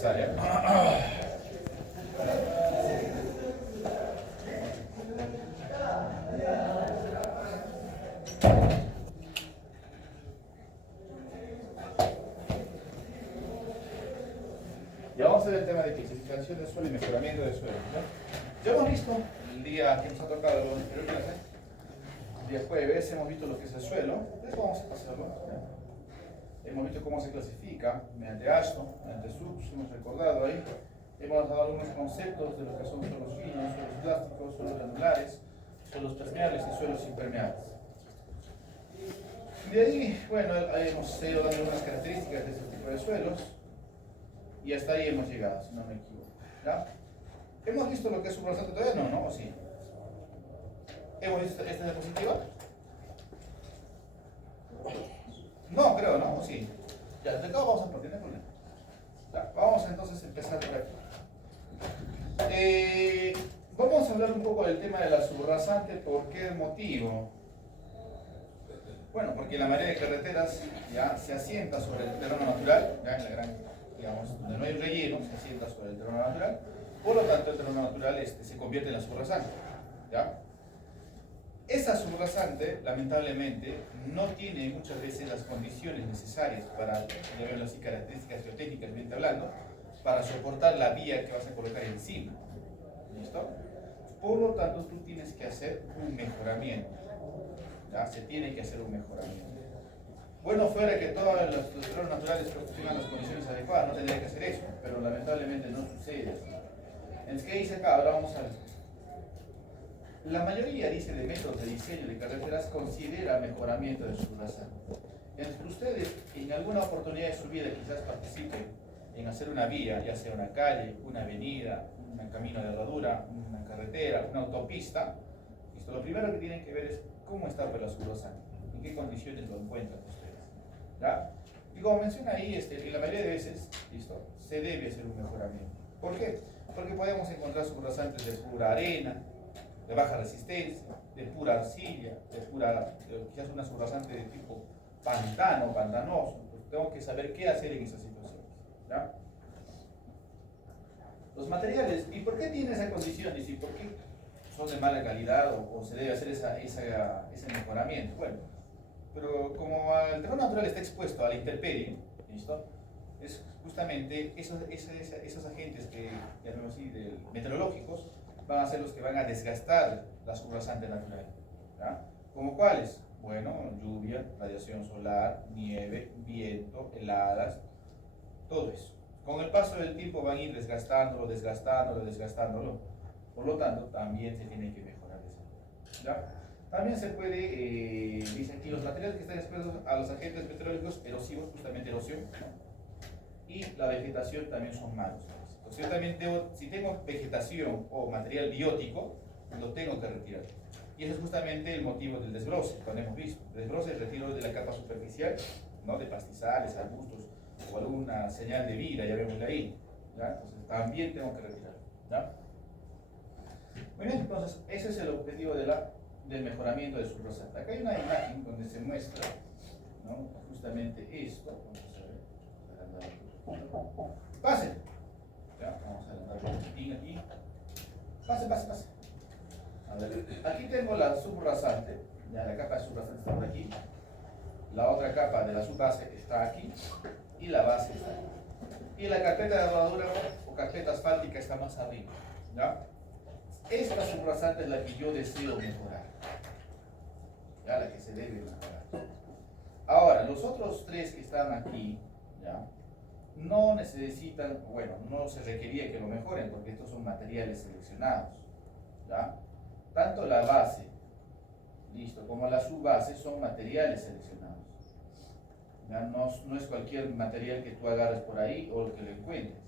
empezar, ¿ya? Ya vamos a ver el tema de clasificación de suelo y mejoramiento de suelo, ¿no? Ya hemos visto el día que nos ha tocado la anterior clase, el día jueves, hemos visto lo que es el suelo. Entonces vamos a pasarlo, ¿ya? Hemos visto cómo se clasifica mediante ASHTO, mediante SUBS, hemos recordado ahí. Hemos dado algunos conceptos de lo que son suelos finos, suelos plásticos, suelos granulares, suelos permeables y suelos impermeables. De ahí, bueno, hemos ido dando algunas características de este tipo de suelos y hasta ahí hemos llegado, si no me equivoco, ¿ya? ¿Hemos visto lo que es subrasante todavía? No, ¿no? ¿O sí? ¿Hemos visto esta diapositiva? No, creo, ¿no? ¿O sí? Ya, desde acá vamos a partir, no hay problema. Ya, vamos entonces a empezar por aquí. Vamos a hablar un poco del tema de la subrasante. ¿Por qué motivo? Bueno, porque la mayoría de carreteras ya se asienta sobre el terreno natural, ya en la gran, digamos, donde no hay relleno, se asienta sobre el terreno natural. Por lo tanto, el terreno natural se convierte en la subrasante, ¿ya? Esa subrasante, lamentablemente, no tiene muchas veces las condiciones necesarias para, digamos así, características geotécnicamente hablando, para soportar la vía que vas a colocar encima. ¿Listo? Por lo tanto, tú tienes que hacer un mejoramiento. ¿Ya? Se tiene que hacer un mejoramiento. Bueno, fuera que todos los terrenos naturales tengan las condiciones adecuadas, no tendría que hacer eso, pero lamentablemente no sucede así. Entonces, ¿qué dice acá? Ahora vamos a ver. La mayoría, dice, de métodos de diseño de carreteras considera mejoramiento de subrasante. Entonces, ustedes en alguna oportunidad de su vida quizás participen en hacer una vía, ya sea una calle, una avenida, un camino de herradura, una carretera, una autopista. ¿Listo? Lo primero que tienen que ver es cómo está la subrasante, en qué condiciones lo encuentran ustedes. ¿Ya? Y como menciona ahí, en la mayoría de veces, ¿listo?, se debe hacer un mejoramiento. ¿Por qué? Porque podemos encontrar subrasantes de pura arena, de baja resistencia, de pura arcilla, quizás una subrasante de tipo pantano, pantanoso. Pues tengo que saber qué hacer en esas situaciones, ¿ya? Los materiales, ¿y por qué tiene esa condición? ¿Y por qué son de mala calidad o se debe hacer ese mejoramiento? Bueno, pero como el terreno natural está expuesto a la intemperie, ¿listo?, es justamente esos agentes que, llamemos así, meteorológicos, van a ser los que van a desgastar la subrasante natural, ¿ya? ¿Como cuáles? Bueno, lluvia, radiación solar, nieve, viento, heladas, todo eso. Con el paso del tiempo van a ir desgastándolo. Por lo tanto, también se tiene que mejorar eso, ¿ya? También se puede, dice aquí, los materiales que están expuestos a los agentes meteorológicos erosivos, justamente erosión, ¿no?, y la vegetación también son malos. Entonces yo también si tengo vegetación o material biótico, lo tengo que retirar. Y ese es justamente el motivo del desbroce, cuando hemos visto. El desbroce es el retiro de la capa superficial, ¿no?, de pastizales, arbustos o alguna señal de vida, ya vemos ahí, ¿ya? Entonces también tengo que retirar, ¿ya? Muy bien, entonces ese es el objetivo del mejoramiento de subrasante. Acá hay una imagen donde se muestra, ¿no?, justamente esto. Vamos a ver. Pase. Ya, vamos a adelantar un poquitín aquí. Pase. A ver, aquí tengo la subrasante. Ya, la capa de subrasante está por aquí. La otra capa de la subbase está aquí. Y la base está aquí. Y la carpeta de herradura o carpeta asfáltica está más arriba, ¿ya? Esta subrasante es la que yo deseo mejorar, ya, la que se debe mejorar. Ahora, los otros tres que están aquí, ¿ya?, no necesitan, bueno, no se requería que lo mejoren porque estos son materiales seleccionados, ¿ya? Tanto la base, listo, como la subbase son materiales seleccionados, ¿ya? No es cualquier material que tú agarres por ahí o que lo encuentres,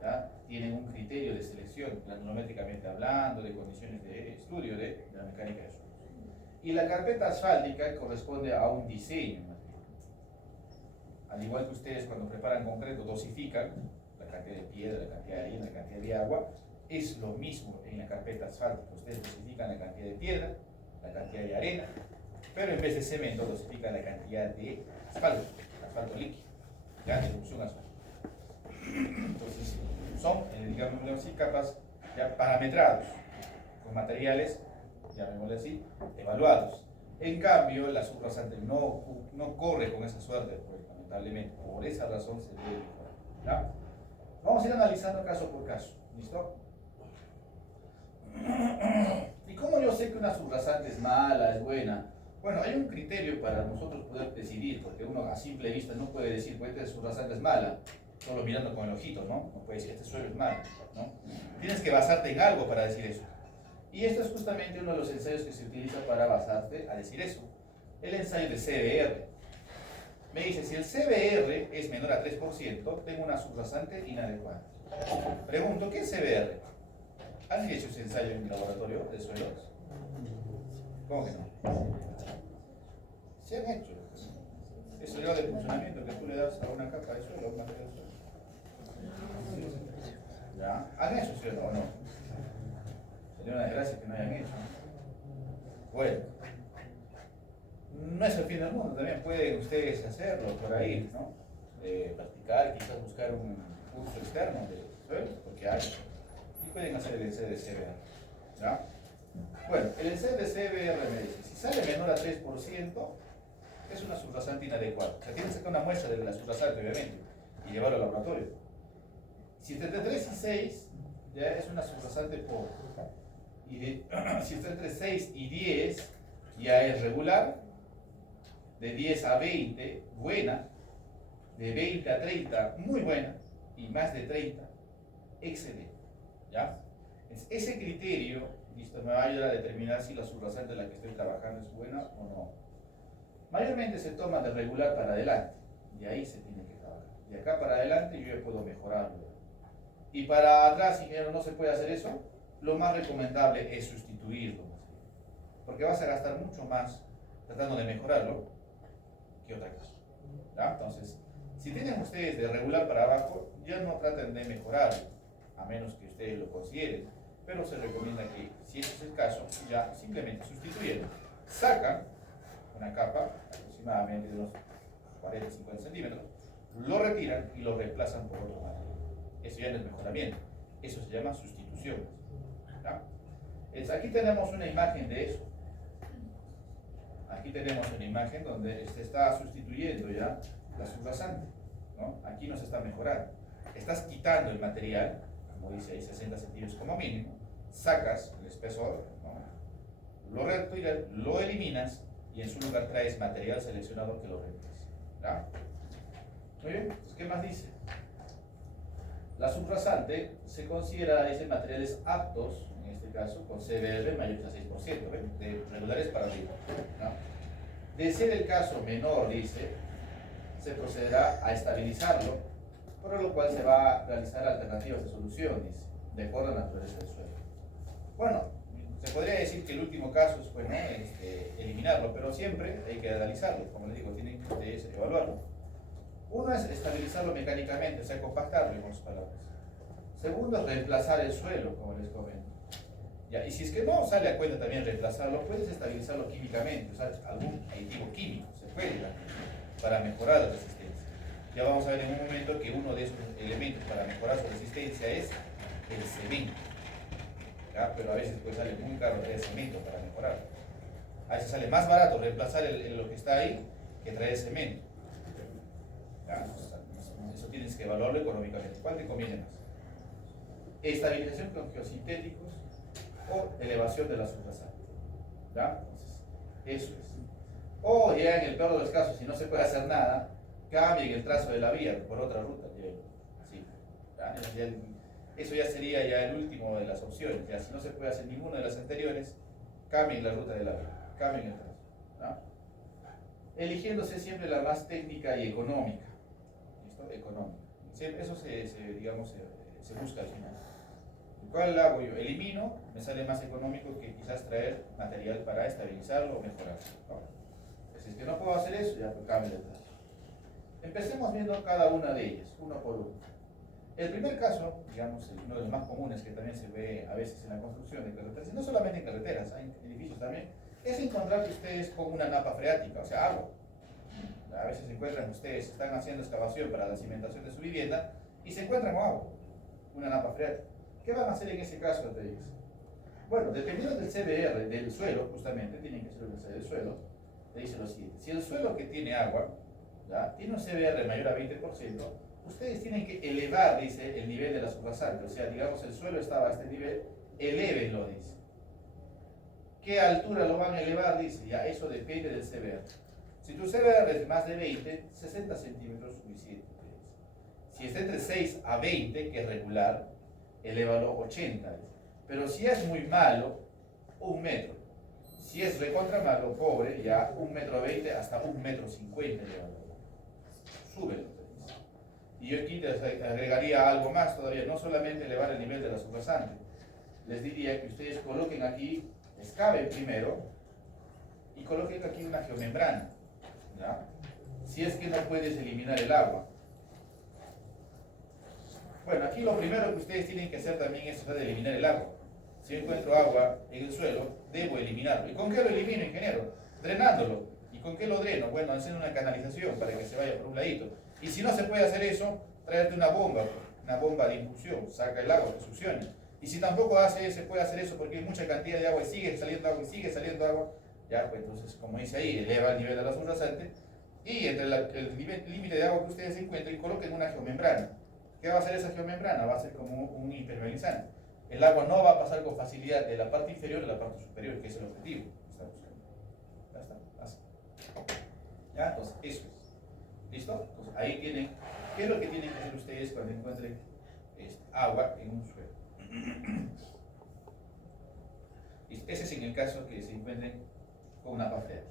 ¿ya? Tienen un criterio de selección, granulométricamente hablando, de condiciones de estudio de la mecánica de suelos. Y la carpeta asfáltica corresponde a un diseño. Al igual que ustedes cuando preparan concreto dosifican la cantidad de piedra, la cantidad de arena, la cantidad de agua, es lo mismo en la carpeta asfáltica. Ustedes dosifican la cantidad de piedra, la cantidad de arena, pero en vez de cemento dosifican la cantidad de asfalto líquido, ya de erupción asfáltica. Entonces son, digamos así, capas ya parametrados, con materiales, llamémosle así, evaluados. En cambio, la subrasante no corre con esa suerte, pues, lamentablemente. Por esa razón se debe mejorar. ¿Ya? Vamos a ir analizando caso por caso. ¿Listo? ¿Y cómo yo sé que una subrasante es mala, es buena? Bueno, hay un criterio para nosotros poder decidir, porque uno a simple vista no puede decir, pues esta subrasante es mala, solo mirando con el ojito, ¿no? No puede decir, este suelo es malo, ¿no? Tienes que basarte en algo para decir eso. Y esto es justamente uno de los ensayos que se utiliza para basarte a decir eso. El ensayo de CBR. Me dice, si el CBR es menor a 3%, tengo una subrasante inadecuada. Pregunto, ¿qué es CBR? ¿Han hecho ese ensayo en el laboratorio de suelos? ¿Cómo que no? Se han hecho. Es el grado de funcionamiento que tú le das a una capa de suelo, a un material de suelo. ¿Ya? ¿Han hecho suelo o no? Sería una desgracia que no hayan hecho. Bueno, no es el fin del mundo, también pueden ustedes hacerlo por ahí, ¿no? Practicar, quizás buscar un curso externo de suelo, porque hay. Y pueden hacer el ensayo de CBR. ¿Ya? Bueno, el ensayo de CBR me dice, si sale menor a 3%, es una subrasante inadecuada. O sea, tienes que sacar una muestra de la subrasante, obviamente, y llevarlo al laboratorio. Si está entre 3 y 6, ya es una subrasante pobre. Y si está entre 6 y 10, ya es regular. De 10 a 20, buena. De 20 a 30, muy buena. Y más de 30, excelente. ¿Ya? Ese criterio, listo, me va a ayudar a determinar si la subrasante en la que estoy trabajando es buena o no. Mayormente se toma de regular para adelante, y ahí se tiene que trabajar. De acá para adelante yo ya puedo mejorarlo. Y para atrás, ingeniero, no se puede hacer eso. Lo más recomendable es sustituirlo, porque vas a gastar mucho más tratando de mejorarlo que otra cosa. ¿Ya? Entonces, si tienen ustedes de regular para abajo, ya no traten de mejorarlo, a menos que ustedes lo consideren. Pero se recomienda que, si ese es el caso, ya simplemente sustituyen. Sacan una capa aproximadamente de unos 40-50 centímetros, lo retiran y lo reemplazan por otro material. Eso ya no es mejoramiento, eso se llama sustitución. ¿Ya? Aquí tenemos una imagen de eso. Aquí tenemos una imagen donde se está sustituyendo ya la subrasante, ¿no? Aquí no se está mejorando. Estás quitando el material, como dice ahí, 60 centímetros como mínimo, sacas el espesor, ¿no? Lo retiras, lo eliminas y en su lugar traes material seleccionado que lo reemplace. ¿Ya? Muy bien, pues, ¿qué más dice? La subrasante se considera ese materiales aptos, en este caso, con CBR mayor a 6%, ¿ven? De regulares para arriba, ¿no? De ser el caso menor, dice, se procederá a estabilizarlo, por lo cual se va a realizar alternativas de solución, dice, de acuerdo a la naturaleza del suelo. Bueno, se podría decir que el último caso es, bueno, eliminarlo, pero siempre hay que analizarlo, como les digo, tienen que ustedes evaluarlo. Uno es estabilizarlo mecánicamente, o sea, compactarlo, en otras palabras. Segundo es reemplazar el suelo, como les comento. Ya, y si es que no sale a cuenta también reemplazarlo, puedes estabilizarlo químicamente, o sea, algún aditivo químico se puede dar para mejorar la resistencia. Ya vamos a ver en un momento que uno de esos elementos para mejorar su resistencia es el cemento. ¿Ya? Pero a veces pues sale muy caro traer cemento para mejorar. A veces sale más barato reemplazar lo que está ahí que traer cemento. ¿Ya? Eso tienes que evaluarlo económicamente. ¿Cuál te conviene más? Estabilización con geosintéticos o elevación de la subrasante. ¿Ya? Entonces, eso es. O ya en el peor de los casos, si no se puede hacer nada, cambien el trazo de la vía por otra ruta. Así. ¿Ya? Eso ya sería ya el último de las opciones. Ya si no se puede hacer ninguna de las anteriores, cambien la ruta de la vía, cambien el trazo. ¿Ya? Eligiéndose siempre la más técnica y económica. ¿Listo? Económica. Eso se busca al final. ¿Cuál hago yo? Elimino, me sale más económico que quizás traer material para estabilizarlo o mejorarlo, ¿no? Si es que no puedo hacer eso, ya pues cambio de trazo. Empecemos viendo cada una de ellas, uno por uno. El primer caso, digamos, uno de los más comunes que también se ve a veces en la construcción de carreteras, y no solamente en carreteras, hay edificios también, es encontrar que ustedes con una napa freática, o sea, agua. A veces se encuentran ustedes, están haciendo excavación para la cimentación de su vivienda y se encuentran con agua. una napa freática. ¿Qué van a hacer en ese caso, te digo? Bueno, dependiendo del CBR del suelo, justamente, tienen que ser el del suelo, te dice lo siguiente: si el suelo que tiene agua, ¿ya?, tiene un CBR mayor a 20%, ustedes tienen que elevar, dice, el nivel de la subrasante. O sea, digamos, el suelo estaba a este nivel, elévenlo, dice. ¿Qué altura lo van a elevar? Dice, ya, eso depende del CBR. Si tu CBR es más de 20, 60 centímetros suficiente. Si está entre 6 a 20, que es regular, elévalo 80. Dice. Pero si es muy malo, 1 metro. Si es recontra malo, pobre, ya 1,20 m hasta 1,50 m elévalo. Súbelo. Y yo aquí te agregaría algo más todavía, no solamente elevar el nivel de la subrasante. Les diría que ustedes coloquen aquí, excaven primero y coloquen aquí una geomembrana, ¿ya? Si es que no puedes eliminar el agua. Bueno, aquí lo primero que ustedes tienen que hacer también es tratar de eliminar el agua. Si yo encuentro agua en el suelo, debo eliminarlo. ¿Y con qué lo elimino, ingeniero? Drenándolo. ¿Y con qué lo dreno? Bueno, haciendo una canalización para que se vaya por un ladito. Y si no se puede hacer eso, tráete una bomba de impulsión, saca el agua, que succione. Y si tampoco se puede hacer eso porque hay mucha cantidad de agua y sigue saliendo agua y sigue saliendo agua, ya, pues entonces, como dice ahí, eleva el nivel de la subrasante y entre el límite de agua que ustedes encuentren, coloquen una geomembrana. ¿Qué va a hacer esa geomembrana? Va a ser como un impermeabilizante. El agua no va a pasar con facilidad de la parte inferior a la parte superior, que es el objetivo que está buscando. Ya está, así. Ya, entonces, eso es. ¿Listo? Entonces, ahí tienen, ¿qué es lo que tienen que hacer ustedes cuando encuentren agua en un suelo? Ese es en el caso que se encuentren con una napa freática.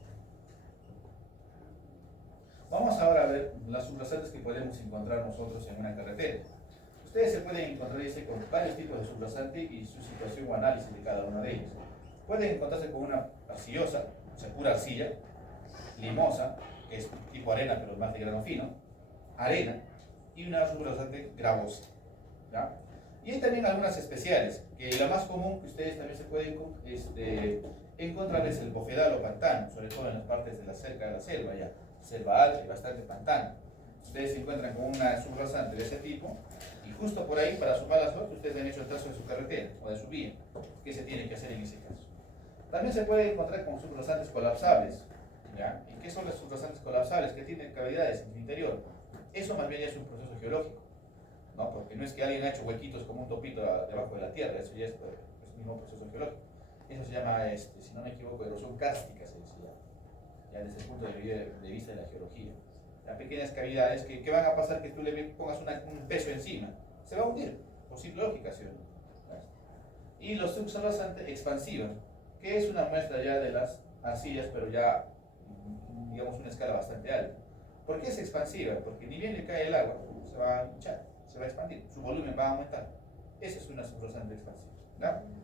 Vamos ahora a ver las subrasantes que podemos encontrar nosotros en una carretera. Ustedes se pueden encontrar con varios tipos de subrasante y su situación o análisis de cada uno de ellos. Pueden encontrarse con una arcillosa, o sea, pura arcilla, limosa, que es tipo arena pero más de grano fino, arena, y una subrasante gravosa, ¿ya? Y hay también algunas especiales, que la más común que ustedes también se pueden encontrar es el bofedal o pantano, sobre todo en las partes de la cerca de la selva, ya, selva alta y bastante pantano. Ustedes se encuentran con una subrasante de ese tipo, y justo por ahí, para sumar las otras, ustedes han hecho el trazo de su carretera o de su vía. ¿Qué se tiene que hacer en ese caso? También se puede encontrar con subrasantes colapsables, ¿ya? ¿Y qué son las subrasantes colapsables? Que tienen cavidades en su interior. Eso más bien es un proceso geológico, ¿no? Porque no es que alguien ha hecho huequitos como un topito debajo de la tierra, eso ya es el mismo proceso geológico. Eso se llama, si no me equivoco, erosión kárstica, se dice ya desde el punto de vista de la geología. Las pequeñas cavidades que van a pasar que tú le pongas un peso encima, se va a hundir, por simple lógica, ¿sí? Y los subrasantes expansivos, que es una muestra ya de las arcillas, pero ya, digamos, una escala bastante alta. ¿Por qué es expansiva? Porque ni bien le cae el agua, se va a hinchar, se va a expandir, su volumen va a aumentar. Esa es una subrasante expansiva, ¿no?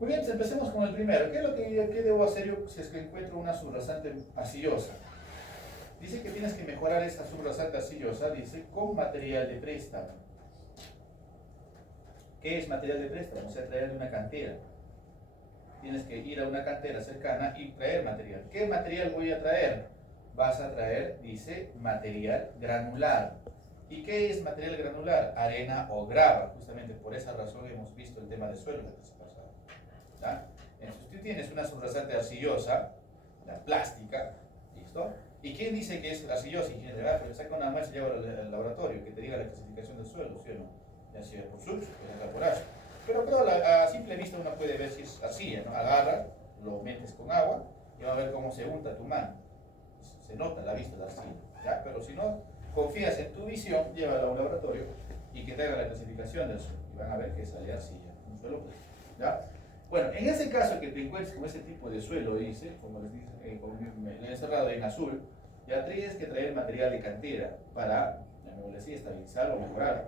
Muy bien, empecemos con el primero. ¿Qué debo hacer yo si es que encuentro una subrasante arcillosa? Dice que tienes que mejorar esta subrasante arcillosa, dice, con material de préstamo. ¿Qué es material de préstamo? O sea, traer de una cantera. Tienes que ir a una cantera cercana y traer material. ¿Qué material voy a traer? Vas a traer, dice, material granular. ¿Y qué es material granular? Arena o grava. Justamente por esa razón hemos visto el tema de suelo la clase pasada. ¿Ya? Entonces tú tienes una subrasante arcillosa, la plástica, ¿listo? ¿Y quién dice que es arcillosa? Pero saca una muestra y lleva al laboratorio que te diga la clasificación del suelo, ¿sí o no? Ya sea por subs, ya sea por ash. Pero a simple vista uno puede ver si es arcilla, ¿no? Agarra, lo metes con agua y va a ver cómo se unta tu mano. Se nota la vista de la arcilla, ¿ya? Pero si no confías en tu visión, llévala a un laboratorio y que te haga la clasificación del suelo. Y van a ver que sale arcilla, un suelo plano, ¿ya? Bueno, en ese caso que te encuentres con ese tipo de suelo, dice, como les dije, lo he encerrado en azul, ya tienes que traer material de cantera para, como les decía, estabilizarlo o mejorarlo.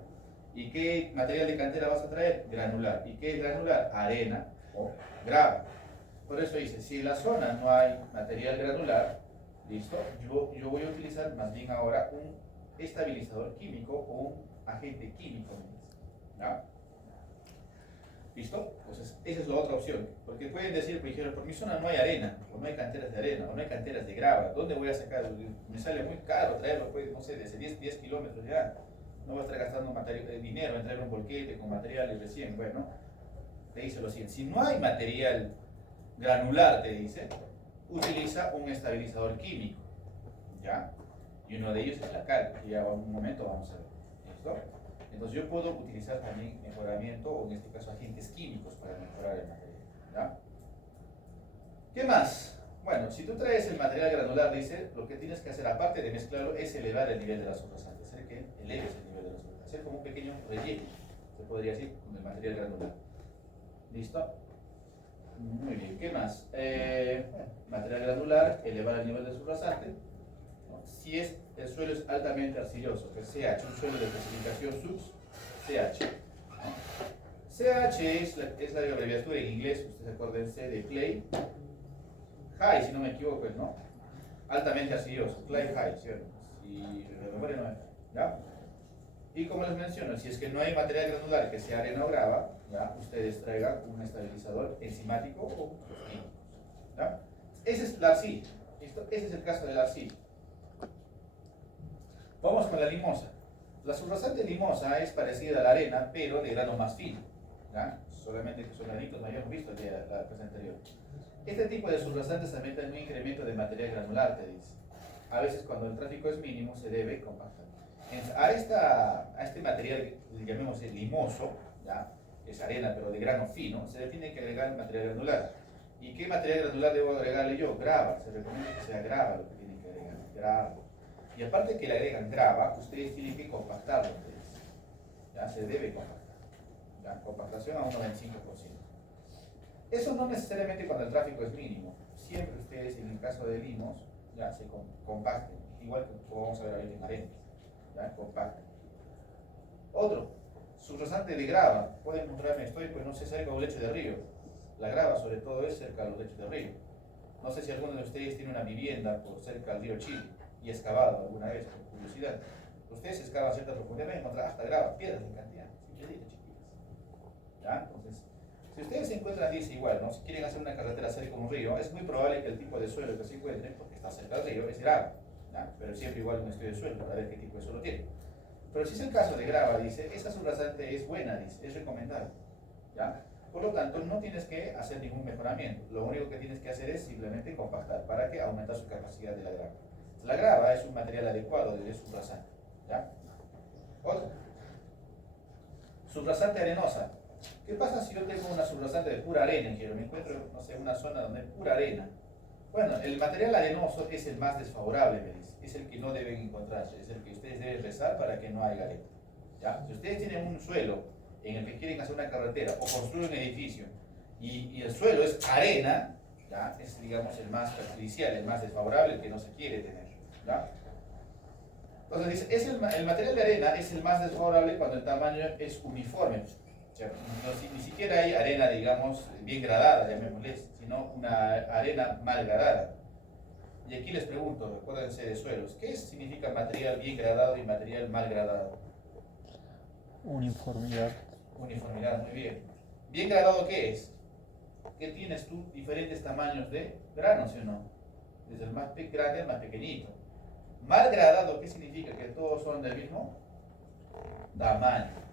¿Y qué material de cantera vas a traer? Granular. ¿Y qué es granular? Arena o grava. Por eso dice, si en la zona no hay material granular, listo, yo voy a utilizar más bien ahora un estabilizador químico o un agente químico, ¿ya? ¿Listo? Entonces, esa es la otra opción. Porque pueden decir, por mi zona no hay arena, o no hay canteras de arena, o no hay canteras de grava. ¿Dónde voy a sacar? Me sale muy caro traerlo, pues, no sé, desde 10 kilómetros ya. No va a estar gastando dinero en traer un bolquete con materiales recién. Bueno, te dice lo siguiente. Si no hay material granular, te dice, utiliza un estabilizador químico. ¿Ya? Y uno de ellos es la cal, que ya en un momento vamos a ver. ¿Listo? Entonces yo puedo utilizar también mejoramiento, o en este caso agentes químicos, para mejorar el material. ¿Ya? ¿Qué más? Bueno, si tú traes el material granular, dice, lo que tienes que hacer, aparte de mezclarlo, es elevar el nivel de la subrasante, hacer que eleves el nivel de la subrasante, hacer como un pequeño relleno, se podría decir, con el material granular. ¿Listo? Muy bien, ¿qué más? Material granular, elevar el nivel de subrasante. Si el suelo es altamente arcilloso, que es CH, un suelo de clasificación SUBS, CH. CH es la abreviatura en inglés, ustedes acuérdense de clay, high, si no me equivoco, ¿no? Altamente arcilloso, clay high, ¿cierto? Si de memoria no es, ¿ya? Y como les menciono, si es que no hay material granular que sea arena o grava, ¿ya? Ustedes traigan un estabilizador enzimático o químico, ¿ya? Ese es la arcilla, ¿listo? Ese es el caso de la arcilla. Vamos con la limosa. La subrasante limosa es parecida a la arena, pero de grano más fino, ¿ya? Solamente que son granitos, no habíamos visto el día de la clase anterior. Este tipo de subrasantes también tienen un incremento de material granular, te dice. A veces cuando el tráfico es mínimo se debe compactar. A este material, llamémosle limoso, ¿ya? Es arena pero de grano fino, se le tiene que agregar material granular. ¿Y qué material granular debo agregarle yo? Grava, se recomienda que sea grava lo que tienen que agregar, grava. Y aparte que le agregan grava, ustedes tienen que compactarlo, ¿ya? Se debe compactar, ¿ya? Compactación a un 95%. Eso no necesariamente cuando el tráfico es mínimo. Siempre ustedes, en el caso de limos, ya se compacten, igual que vamos a ver ahorita en arena, ya compacten. Otro, subrasante de grava. Pueden mostrarme, estoy, pues no sé, cerca de un lecho de río. La grava, sobre todo, es cerca de los lechos de río. No sé si alguno de ustedes tiene una vivienda por cerca del río Chile y ha excavado alguna vez, por curiosidad. Ustedes excavan a cierta profundidad y encuentran hasta grava, piedras en cantidad, chiquititas, chiquitas. ¿Ya? Entonces, si ustedes se encuentran, dice igual, ¿no? Si quieren hacer una carretera cerca de un río, es muy probable que el tipo de suelo que se encuentre, porque está cerca del río, es grava, ¿ya? Pero siempre igual un estudio de suelo para ver qué tipo de suelo tiene. Pero si es el caso de grava, dice, esa subrasante es buena, dice, es recomendable, ¿ya? Por lo tanto, no tienes que hacer ningún mejoramiento. Lo único que tienes que hacer es simplemente compactar para que aumente su capacidad de la grava. La grava es un material adecuado de subrasante, ¿ya? Otra. Subrasante arenosa. ¿Qué pasa si yo tengo una subrasante de pura arena, que me encuentro, no sé, en una zona donde hay pura arena? Bueno, el material arenoso es el más desfavorable, me dice. Es el que no deben encontrarse, es el que ustedes deben rezar para que no haya arena, ¿ya? Si ustedes tienen un suelo en el que quieren hacer una carretera o construir un edificio y el suelo es arena, ¿ya? Es, digamos, el más perjudicial, el más desfavorable, el que no se quiere tener, ¿ya? Entonces dice, el material de arena es el más desfavorable cuando el tamaño es uniforme. O sea, ni siquiera hay arena, digamos, bien gradada, llamémosle, sino una arena mal gradada. Y aquí les pregunto, recuérdense de suelos, ¿qué significa material bien gradado y material mal gradado? Uniformidad. Uniformidad, muy bien. ¿Bien gradado qué es? ¿Qué tienes tú? Diferentes tamaños de granos, ¿sí o no? Desde el más grande al más pequeñito. Mal gradado, ¿qué significa? Que todos son del mismo tamaño.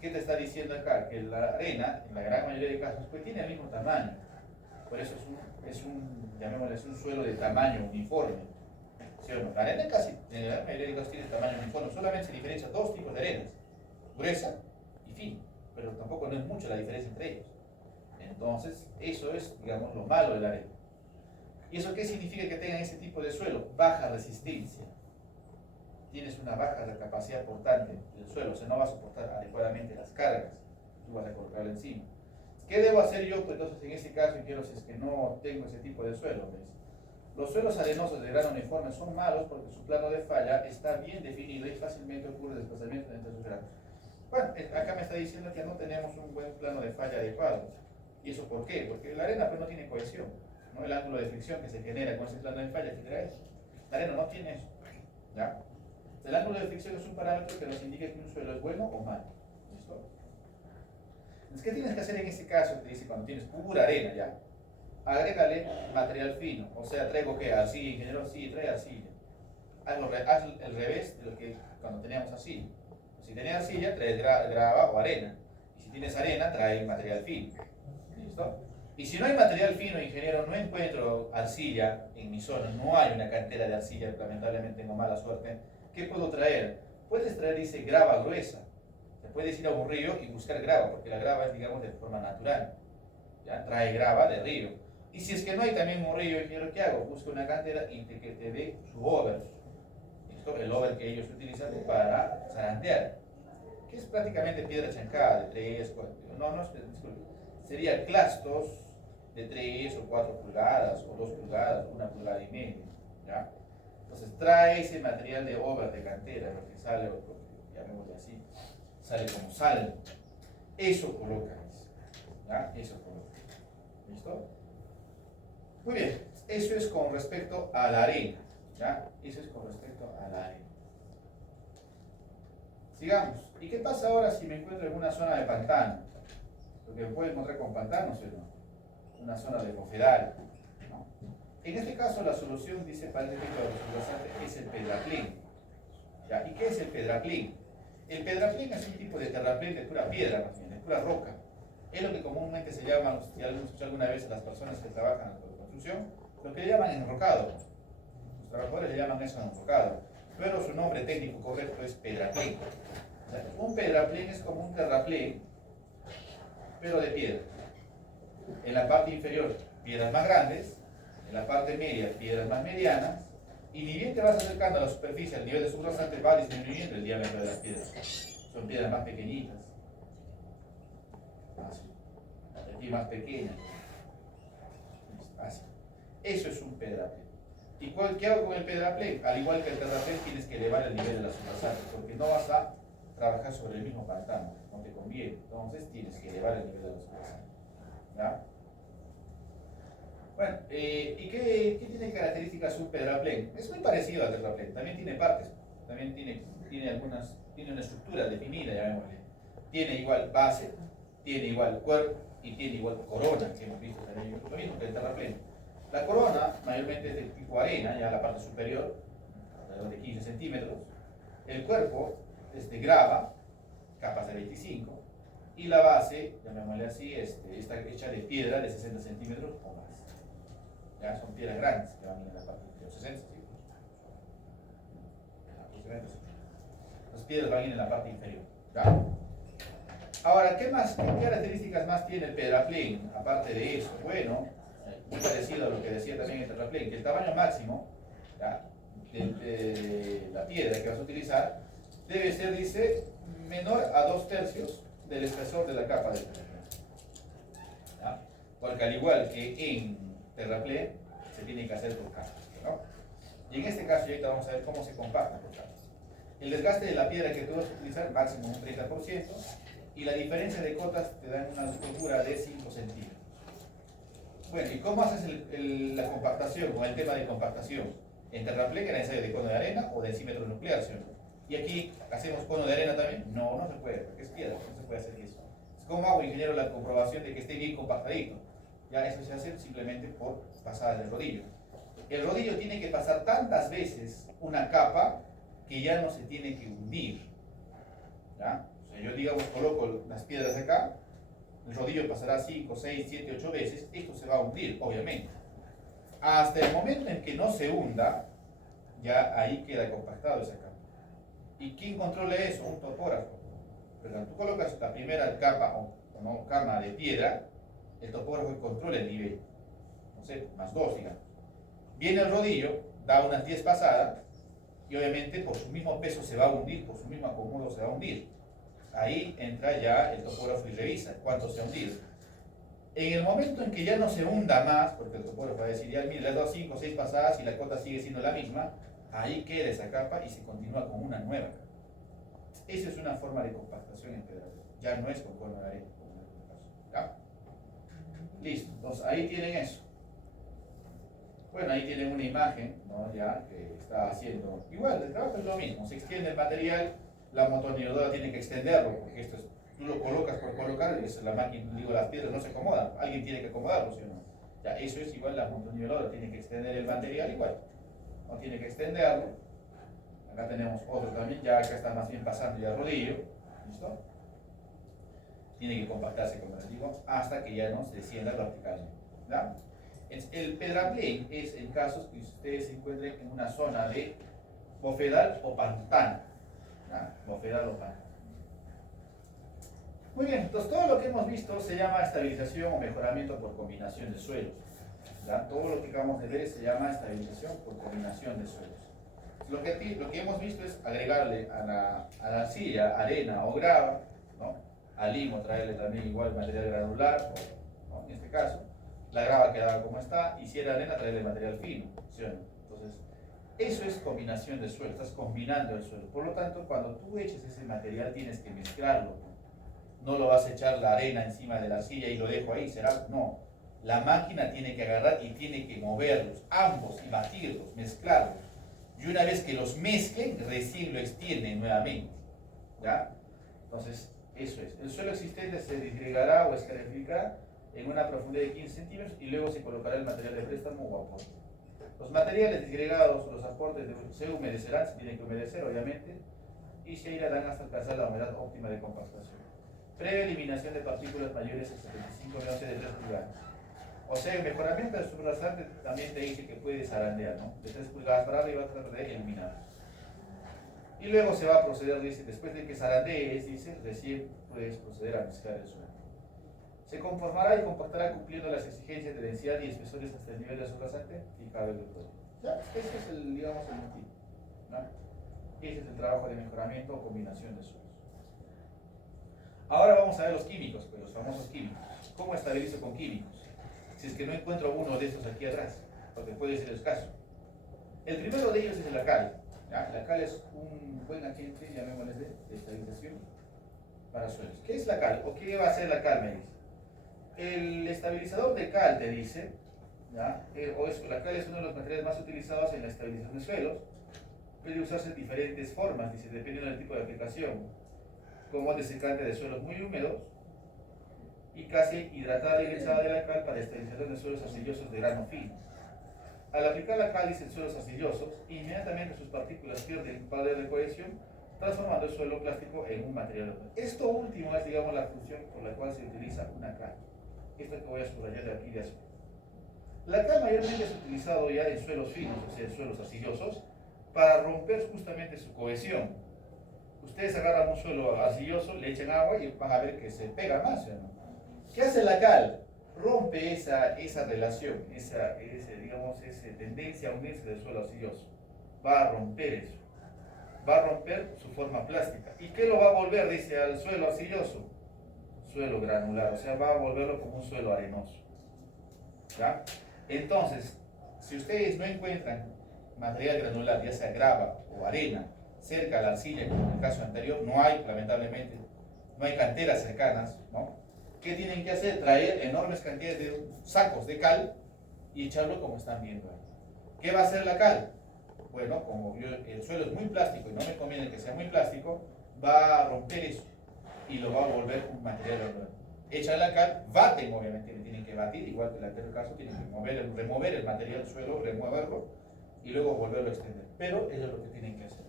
¿Qué te está diciendo acá? Que la arena, en la gran mayoría de casos, pues tiene el mismo tamaño. Por eso llamémosle, es un suelo de tamaño uniforme. ¿Sí o no? La arena casi, en la gran mayoría de casos tiene tamaño uniforme. Solamente se diferencia dos tipos de arenas. Gruesa y fina. Pero tampoco no es mucha la diferencia entre ellos. Entonces, eso es, digamos, lo malo de la arena. ¿Y eso qué significa que tengan ese tipo de suelo? Baja resistencia. Tienes una baja capacidad portante del suelo, o sea, no va a soportar adecuadamente las cargas. Tú vas a colocarlo encima. ¿Qué debo hacer yo? Pues entonces, en este caso, quiero si es que no tengo ese tipo de suelo, ¿ves? Los suelos arenosos de grano uniforme son malos porque su plano de falla está bien definido y fácilmente ocurre desplazamiento entre sus granos. Bueno, acá me está diciendo que no tenemos un buen plano de falla adecuado. ¿Y eso por qué? Porque la arena pues no tiene cohesión, ¿no? El ángulo de fricción que se genera con ese plano de falla genera eso. La arena no tiene eso, ¿ya? El ángulo de fricción es un parámetro que nos indica que un suelo es bueno o malo. ¿Listo? Entonces, ¿qué tienes que hacer en este caso? Te dice cuando tienes pura arena ya. Agrégale material fino. O sea, ¿traigo qué? Arcilla, ingeniero, sí, trae arcilla. Haz el revés de lo que cuando teníamos arcilla. O Si tienes arcilla, traes grava o arena. Y si tienes arena, traes material fino. ¿Listo? Y si no hay material fino, ingeniero, no encuentro arcilla en mi zona, no hay una cantera de arcilla, lamentablemente tengo mala suerte, ¿qué puedo traer? Puedes traer, dice, grava gruesa. Te puedes ir a un río y buscar grava, porque la grava es, digamos, de forma natural. ¿Ya? Trae grava de río. Y si es que no hay también un río, ingeniero, ¿qué hago? Busco una cantera y que te dé su over. ¿Listo? El over que ellos utilizan para zarandear, que es prácticamente piedra chancada de 3, 4, no, disculpe, sería clastos de 3 o 4 pulgadas, o 2 pulgadas, 1 pulgada y media, ¿ya? Entonces trae ese material de over de cantera, lo que sale, o llamémosle así, sale como sal, eso coloca, ¿ya? Eso coloca, ¿listo? Muy bien, eso es con respecto a la arena, ¿ya? Eso es con respecto a la arena. Sigamos. ¿Y qué pasa ahora si me encuentro en una zona de pantano? Porque me puedo encontrar con pantanos, ¿no? Una zona de bofedal, ¿no? En este caso la solución, dice para el efecto de los es el pedraplén. ¿Ya? ¿Y qué es el pedraplén? El pedraplén es un tipo de terraplén de pura piedra, más bien, de pura roca. Es lo que comúnmente se llama, si alguien escuchó alguna vez a las personas que trabajan en construcción, lo que le llaman enrocado. Los trabajadores le llaman eso enrocado, pero su nombre técnico correcto es pedraplén. O sea, un pedraplén es como un terraplén, pero de piedra. En la parte inferior, piedras más grandes, en la parte media, piedras más medianas, y ni bien te vas acercando a la superficie, al nivel de subrasante, va disminuyendo el diámetro de las piedras. Son piedras más pequeñitas, así, aquí más pequeñas, así. Eso es un pedraplén. ¿Y qué hago con el pedraplén? Al igual que el terraplén, tienes que elevar el nivel de la subrasante, porque no vas a trabajar sobre el mismo pantano, no te conviene. Entonces tienes que elevar el nivel de la subrasante. ¿Ya? Bueno, ¿y qué tiene características un pedraplén? Es muy parecido al terraplén, también tiene partes, también tiene una estructura definida, llamémosle. Tiene igual base, tiene igual cuerpo y tiene igual corona, que hemos visto también, lo mismo que el terraplén. La corona mayormente es de tipo arena, ya la parte superior, alrededor de 15 centímetros. El cuerpo es de grava, capas de 25, y la base, llamémosle así, está hecha de piedra de 60 centímetros o más. Ya son piedras grandes que van en la parte inferior, 60 centímetros. Aproximadamente. Las piedras van en la parte inferior. ¿Ya? Ahora, ¿qué características más tiene el pedraplén? Aparte de eso, bueno, muy parecido a lo que decía también el terraplén, que el tamaño máximo, ¿ya?, de la piedra que vas a utilizar debe ser, dice, menor a 2/3 del espesor de la capa del terraplén. ¿Ya? Porque al igual que en terraplén, se tiene que hacer por capas, ¿no? Y en este caso, ahorita vamos a ver cómo se compacta por capas. El desgaste de la piedra que tú vas a utilizar, máximo un 30%, y la diferencia de cotas te dan una estructura de 5 centímetros. Bueno, ¿y cómo haces la compactación o el tema de compactación? En terraplén era ensayo de cono de arena o densímetro nuclear, ¿sí? Y aquí hacemos cono de arena también. No, no se puede, porque es piedra, no se puede hacer eso. ¿Cómo hago, ingeniero, la comprobación de que esté bien compactadito? Ya eso se hace simplemente por pasada del rodillo. El rodillo tiene que pasar tantas veces una capa que ya no se tiene que hundir. ¿Ya? O sea, yo, digamos, coloco las piedras acá, el rodillo pasará 5, 6, 7, 8 veces, esto se va a hundir, obviamente. Hasta el momento en que no se hunda, ya ahí queda compactado esa capa. ¿Y quién controla eso? Un topógrafo. Pero cuando tú colocas la primera capa o no, cama de piedra, el topógrafo controla el nivel. No sé, más 2, digamos. Viene el rodillo, da unas 10 pasadas, y obviamente por su mismo peso se va a hundir, por su mismo acomodo se va a hundir. Ahí entra ya el topógrafo y revisa cuánto se ha hundido. En el momento en que ya no se hunda más, porque el topógrafo va a decir, ya mire, le has dado 5 o 6 pasadas y la cota sigue siendo la misma, ahí queda esa capa y se continúa con una nueva capa. Esa es una forma de compactación en pedraplén. Ya no es con cono de arena, como en este caso. ¿Ya? Listo, entonces ahí tienen eso. Bueno, ahí tienen una imagen, ¿no?, ya que está haciendo. Igual, el trabajo es lo mismo, se extiende el material, la motoniveladora tiene que extenderlo, porque esto es, tú lo colocas por colocar, y la máquina, digo, las piedras no se acomodan, alguien tiene que acomodarlo, ¿sí o no? Ya, eso es igual, la motoniveladora tiene que extender el material igual, no tiene que extenderlo, Acá tenemos otro también, ya acá está más bien pasando ya el rodillo. ¿Listo? Tiene que compactarse, como les digo, hasta que ya no se descienda verticalmente. ¿Ya? El pedraplén es en casos que ustedes se encuentren en una zona de bofedal o pantano. ¿Ya? Bofedal o pantano. Muy bien, entonces todo lo que hemos visto se llama estabilización o mejoramiento por combinación de suelos. ¿Ya? Todo lo que acabamos de ver se llama estabilización por combinación de suelos. Lo que hemos visto es agregarle a la arcilla arena o grava, ¿no? Al limo traerle también igual material granular, ¿no? En este caso, la grava quedaba como está, y si era arena traerle material fino, ¿sí o no? Entonces, eso es combinación de suelo, estás combinando el suelo. Por lo tanto, cuando tú eches ese material tienes que mezclarlo. No lo vas a echar la arena encima de la arcilla y lo dejo ahí, será, no. La máquina tiene que agarrar y tiene que moverlos, ambos, y batirlos, mezclarlos. Y una vez que los mezclen, recién lo extienden nuevamente. ¿Ya? Entonces, eso es. El suelo existente se disgregará o escarificará en una profundidad de 15 centímetros y luego se colocará el material de préstamo o aporte. Los materiales disgregados o los aportes se humedecerán, se tienen que humedecer obviamente, y se irán hasta alcanzar la humedad óptima de compactación. Previa eliminación de partículas mayores a 75 menos de 3 pulgadas. O sea, el mejoramiento del subrasante también te dice que puedes zarandear, ¿no? De 3 pulgadas para arriba vas a tratar de eliminar. Y luego se va a proceder, dice, después de que zarandees, dice, recién puedes proceder a mezclar el suelo. Se conformará y compactará cumpliendo las exigencias de densidad y espesores hasta el nivel del subrasante fijado en el proyecto. Ya, ese es el, digamos, el motivo, ¿no? Ese es el trabajo de mejoramiento o combinación de suelos. Ahora vamos a ver los químicos, pues, los famosos químicos. ¿Cómo estabilizo con químicos? Si es que no encuentro uno de estos aquí atrás, porque puede ser escaso. El primero de ellos es el alcali. ¿Ya? El alcali es un buen agente, llamémosle de estabilización para suelos. ¿Qué es la cal? ¿O qué va a hacer la cal? Me dice. El estabilizador de cal te dice, ¿ya? La cal es uno de los materiales más utilizados en la estabilización de suelos. Puede usarse en diferentes formas, dice, dependiendo del tipo de aplicación, como desecante de suelos muy húmedos y casi hidratada y grisada de la cal para estabilización de suelos arcillosos de grano fino. Al aplicar la cal en suelos arcillosos, inmediatamente sus partículas pierden el poder de cohesión, transformando el suelo plástico en un material. Esto último es, digamos, la función por la cual se utiliza una cal. Esto que voy a subrayar de aquí de azul. La cal mayormente es utilizado ya en suelos finos, o sea, en suelos arcillosos, para romper justamente su cohesión. Ustedes agarran un suelo arcilloso, le echan agua y van a ver que se pega más, ¿no? ¿Qué hace la cal? Rompe esa relación, esa tendencia a unirse del suelo arcilloso. Va a romper eso. Va a romper su forma plástica. ¿Y qué lo va a volver, dice, al suelo arcilloso? Suelo granular, o sea, va a volverlo como un suelo arenoso. ¿Ya? Entonces, si ustedes no encuentran material granular, ya sea grava o arena, cerca a la arcilla, como en el caso anterior, no hay, lamentablemente, no hay canteras cercanas, ¿no? ¿Qué tienen que hacer? Traer enormes cantidades de sacos de cal y echarlo como están viendo ahí. ¿Qué va a hacer la cal? Bueno, como el suelo es muy plástico y no me conviene que sea muy plástico, va a romper eso y lo va a volver un material granular. Echan la cal, baten, obviamente, le tienen que batir, igual que en el anterior caso, tienen que remover el material del suelo, removerlo y luego volverlo a extender. Pero eso es lo que tienen que hacer.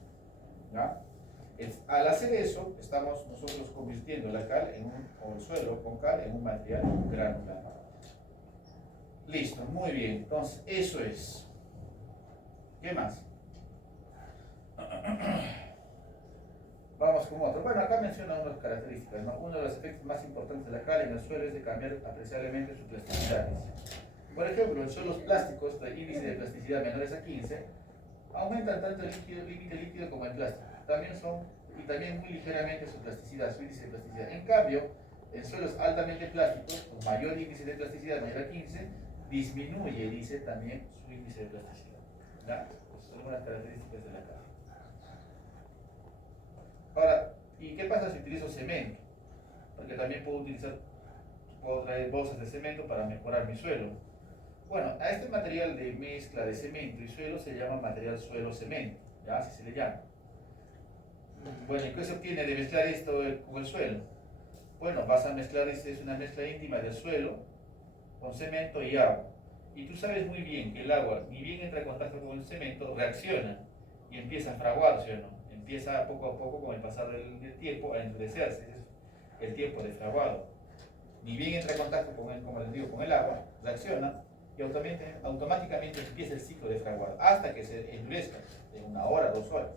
¿Ya? Al hacer eso, estamos nosotros convirtiendo la cal o el suelo con cal en un material granular. Listo, muy bien. Entonces, eso es. ¿Qué más? Vamos con otro. Bueno, acá menciona unas características, ¿no? Uno de los efectos más importantes de la cal en el suelo es de cambiar apreciablemente su plasticidad. Por ejemplo, en suelos plásticos de índice de plasticidad menores a 15, aumentan tanto el límite líquido como el plástico. También muy ligeramente su plasticidad, su índice de plasticidad. En cambio, en suelos altamente plásticos, con mayor índice de plasticidad, mayor a 15, disminuye, dice, también su índice de plasticidad. ¿Ya? Pues son algunas características de la cal. Ahora, ¿y qué pasa si utilizo cemento? Porque también puedo traer bolsas de cemento para mejorar mi suelo. Bueno, a este material de mezcla de cemento y suelo se llama material suelo-cemento, ¿ya? Así se le llama. Bueno, ¿y qué se obtiene de mezclar esto con el suelo? Bueno, vas a mezclar, es una mezcla íntima del suelo con cemento y agua. Y tú sabes muy bien que el agua, ni bien entra en contacto con el cemento, reacciona y empieza a fraguarse, ¿o no? Empieza poco a poco, con el pasar del tiempo, a endurecerse. Ese es el tiempo de fraguado. Ni bien entra en contacto con el, como les digo, con el agua, reacciona y automáticamente empieza el ciclo de fraguado hasta que se endurezca en 1 hora, 2 horas.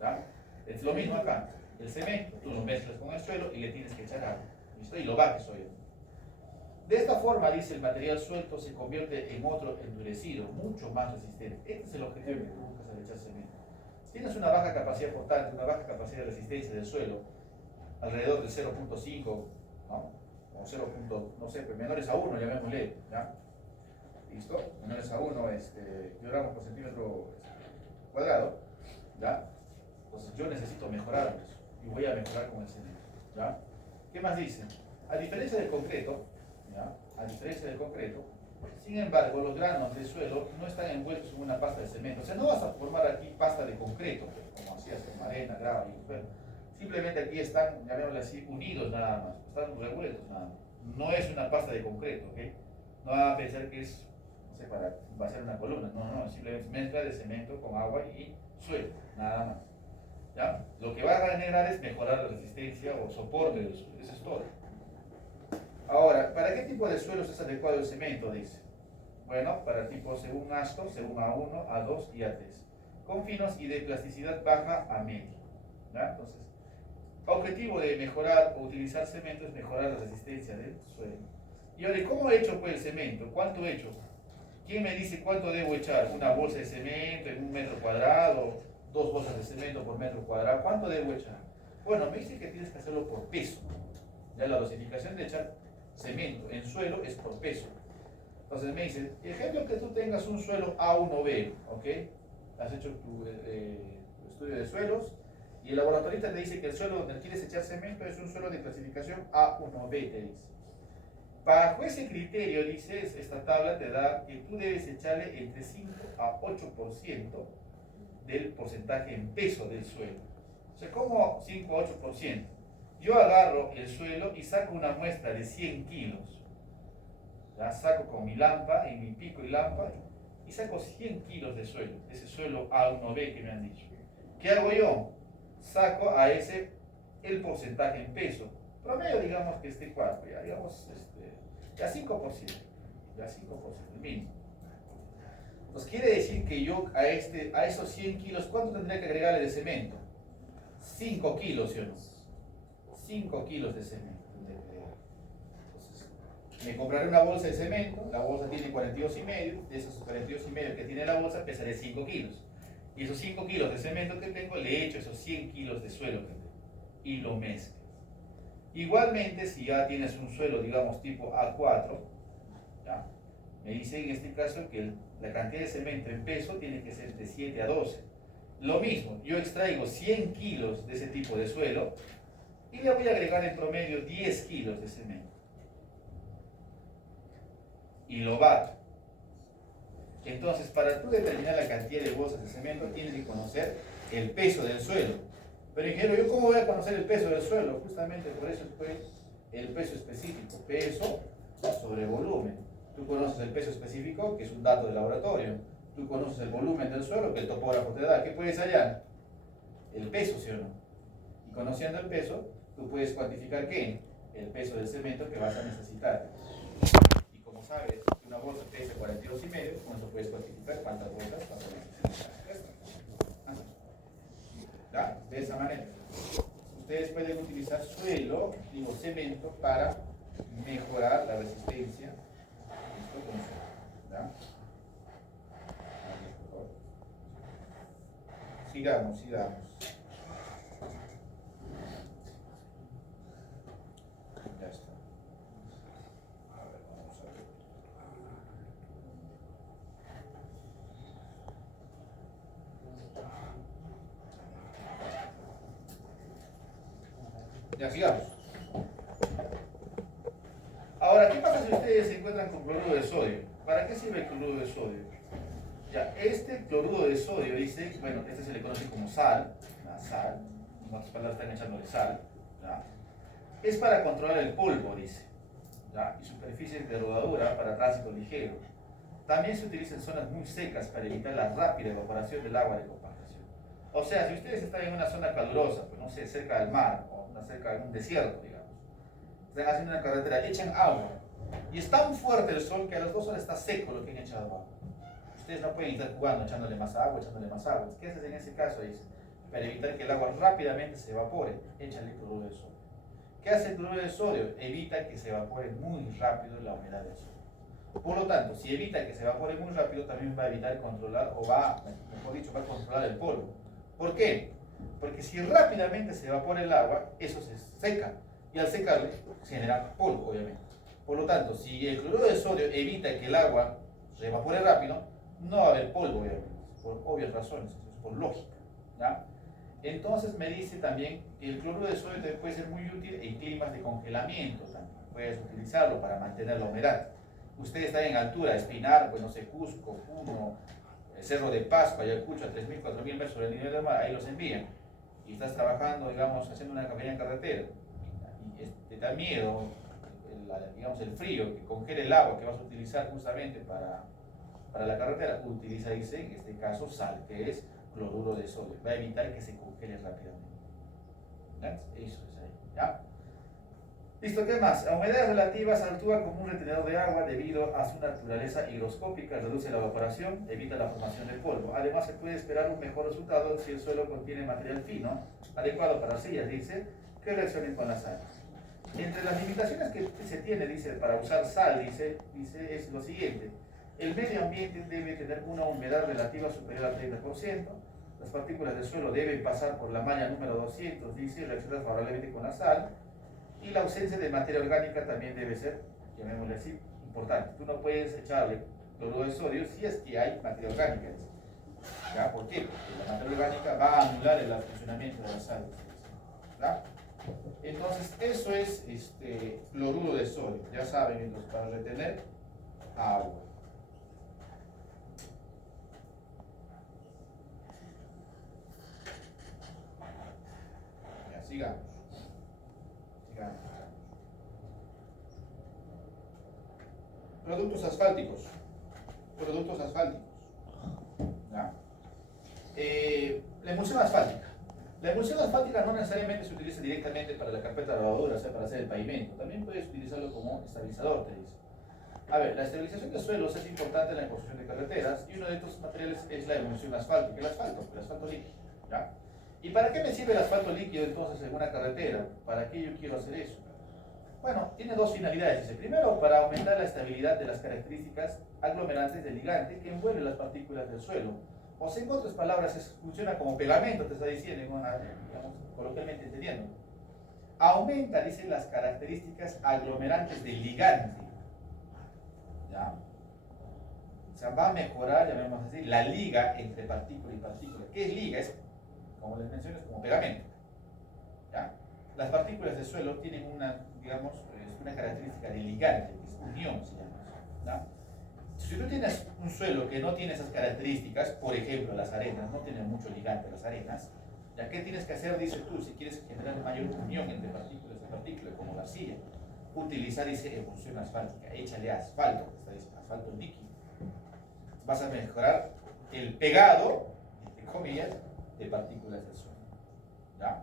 ¿Ya? Es lo mismo acá. El cemento, tú lo mezclas con el suelo y le tienes que echar agua. ¿Listo? Y lo bajes hoy. De esta forma, dice, el material suelto se convierte en otro endurecido, mucho más resistente. Este es el objetivo que tú buscas al echar cemento. Si tienes una baja capacidad portante, una baja capacidad de resistencia del suelo, alrededor del 0.5, ¿no? O 0. No sé, pues menores a 1, llamémosle, ¿ya? ¿Listo? Menores a 1 kilogramos por centímetro cuadrado, ¿ya? Entonces yo necesito mejorar eso y voy a mejorar con el cemento, ¿ya? ¿Qué más dice? A diferencia del concreto, ¿ya? A diferencia del concreto, sin embargo, los granos del suelo no están envueltos en una pasta de cemento. O sea, no vas a formar aquí pasta de concreto, como hacías con arena, grava y suelo. Simplemente aquí están, llamémosle así, unidos nada más, están revueltos nada más. No es una pasta de concreto, ¿ok? No van a pensar que es, no sé, para hacer una columna. No, no, simplemente mezcla de cemento con agua y suelo, nada más. ¿Ya? Lo que va a generar es mejorar la resistencia o soporte del suelo, eso es todo. Ahora, ¿para qué tipo de suelos es adecuado el cemento? Dice. Bueno, para tipos según ASTO, según A1, A2 y A3. Con finos y de plasticidad baja a media. ¿Ya? Entonces, objetivo de mejorar o utilizar cemento es mejorar la resistencia del suelo. Y ahora, ¿cómo he hecho pues el cemento? ¿Cuánto he hecho? ¿Quién me dice cuánto debo echar? ¿Una bolsa de cemento en 1 metro cuadrado? 2 bolsas de cemento por metro cuadrado. ¿Cuánto debo echar? Bueno, me dice que tienes que hacerlo por peso. Ya la dosificación de echar cemento en suelo es por peso. Entonces me dice, ejemplo que tú tengas un suelo A1B, ¿ok? Has hecho tu estudio de suelos y el laboratorista te dice que el suelo donde quieres echar cemento es un suelo de clasificación A1B, te dice. Bajo ese criterio, dices, esta tabla te da que tú debes echarle entre 5 a 8% del porcentaje en peso del suelo. O sea, ¿cómo 5 a 8%? Yo agarro el suelo y saco una muestra de 100 kilos. La saco con mi lámpara, y mi pico y lámpara, y saco 100 kilos de suelo, ese suelo A1B que me han dicho. ¿Qué hago yo? Saco a ese el porcentaje en peso. Promedio, digamos que esté 4, ya digamos, ya 5%, ya 5%, el mínimo. Entonces quiere decir que yo a esos 100 kilos, ¿cuánto tendría que agregarle de cemento? 5 kilos, ¿sí o no? 5 kilos de cemento. Entonces, me compraré una bolsa de cemento, la bolsa tiene 42,5, de esos 42,5 que tiene la bolsa pesaré 5 kilos. Y esos 5 kilos de cemento que tengo, le echo esos 100 kilos de suelo que tengo y lo mezclo. Igualmente, si ya tienes un suelo, digamos, tipo A4, ¿ya? Me dice en este caso que la cantidad de cemento en peso tiene que ser de 7 a 12. Lo mismo, yo extraigo 100 kilos de ese tipo de suelo y le voy a agregar en promedio 10 kilos de cemento. Y lo bato. Entonces, para tú determinar la cantidad de bolsas de cemento, tienes que conocer el peso del suelo. Pero ingeniero, ¿yo cómo voy a conocer el peso del suelo? Justamente por eso es el peso específico, peso sobre volumen. Tú conoces el peso específico, que es un dato de laboratorio. Tú conoces el volumen del suelo, que el topógrafo te da. ¿Qué puedes hallar? El peso, ¿sí o no? Y conociendo el peso, tú puedes cuantificar ¿qué? El peso del cemento que vas a necesitar. Y como sabes, una bolsa pesa 42,5, con eso puedes cuantificar cuántas bolsas vas a necesitar. ¿Ya? De esa manera. Ustedes pueden utilizar suelo, digo cemento, para mejorar la resistencia. ¿Ya? Sigamos. Ya está. A ver, vamos a ver. Ya, sigamos. Ahora, ¿qué pasa si ustedes se encuentran con cloruro de sodio? ¿Para qué sirve el cloruro de sodio? Ya, este cloruro de sodio dice, bueno, este se le conoce como sal, la sal, en otras palabras están echándole sal, ¿ya? Es para controlar el polvo, dice, ¿ya? Y superficies de rodadura para tránsito ligero. También se utiliza en zonas muy secas para evitar la rápida evaporación del agua de compactación. O sea, si ustedes están en una zona calurosa, pues no sé, cerca del mar o cerca de un desierto, digamos, están haciendo una carretera, echan agua y es tan fuerte el sol que a las 2 horas está seco lo que han echado agua. Ustedes no pueden estar jugando echándole más agua, echándole más agua. ¿Qué haces en ese caso? Dice, para evitar que el agua rápidamente se evapore, échale cloruro de sodio. ¿Qué hace el cloruro de sodio? Evita que se evapore muy rápido la humedad del suelo. Por lo tanto, si evita que se evapore muy rápido, también va a evitar controlar, o va, mejor dicho, va a controlar el polvo. ¿Por qué? Porque si rápidamente se evapora el agua, eso se seca, y al secarle se genera polvo, obviamente. Por lo tanto, si el cloruro de sodio evita que el agua se evapore rápido, no va a haber polvo, obviamente, por obvias razones, por lógica, ¿ya? Entonces me dice también que el cloruro de sodio puede ser muy útil en climas de congelamiento también. Puedes utilizarlo para mantener la humedad. Usted está en altura, Espinar, pues no sé, Cusco, Puno, Cerro de Pasco, Ayacucho, a 3.000, 4.000 metros sobre el nivel del mar, ahí los envían. Y estás trabajando, digamos, haciendo una campaña en carretera. Y te da miedo, digamos, el frío, que congele el agua que vas a utilizar justamente para la carretera. Utiliza, dice, en este caso, sal, que es cloruro de sodio. Va a evitar que se congele rápidamente. ¿Ya? Eso es ahí, ¿ya? Listo, ¿qué más? A humedades relativas actúa como un retenedor de agua debido a su naturaleza higroscópica, reduce la evaporación, evita la formación de polvo. Además, se puede esperar un mejor resultado si el suelo contiene material fino, adecuado para arcillas, dice, que reaccionen con la sal. Entre las limitaciones que se tiene, dice, para usar sal, dice es lo siguiente. El medio ambiente debe tener una humedad relativa superior al 30%, las partículas del suelo deben pasar por la malla número 200, dice, reaccionar favorablemente con la sal, y la ausencia de materia orgánica también debe ser, llamémosle así, importante. Tú no puedes echarle cloruro de sodio si es que hay materia orgánica. ¿Ya? ¿Por qué? Porque la materia orgánica va a anular el funcionamiento de la sal. ¿Ya? Entonces, eso es cloruro de sodio. Ya saben, entonces, para retener agua. Ya, sigamos. Productos asfálticos. Productos asfálticos. ¿Ya? La emulsión asfáltica. La emulsión asfáltica no necesariamente se utiliza directamente para la carpeta de lavadora, o sea, para hacer el pavimento. También puedes utilizarlo como estabilizador, te dice. A ver, la estabilización de suelos es importante en la construcción de carreteras y uno de estos materiales es la emulsión asfáltica, el asfalto líquido. ¿Ya? ¿Y para qué me sirve el asfalto líquido entonces en una carretera? ¿Para qué yo quiero hacer eso? Bueno, tiene dos finalidades. Dice, primero, para aumentar la estabilidad de las características aglomerantes del ligante que envuelve las partículas del suelo. O sea, en otras palabras, funciona como pegamento, te está diciendo, digamos, coloquialmente entendiendo. Aumenta, dice, las características aglomerantes del ligante. ¿Ya? O sea, va a mejorar, llamémoslo así, la liga entre partícula y partícula. ¿Qué es liga? Es, como les mencioné, es como pegamento. ¿Ya? Las partículas del suelo tienen una, digamos, una característica de ligante, que es unión, se llama. ¿Ya? Si tú tienes un suelo que no tiene esas características, por ejemplo, las arenas, no tienen mucho ligante las arenas, ¿ya? ¿Qué tienes que hacer, dices tú, si quieres generar mayor unión entre partículas y partículas, como la arcilla? Utiliza, dice, emulsión asfáltica, échale asfalto, asfalto líquido. Vas a mejorar el pegado, entre comillas, de partículas del suelo. ¿Ya?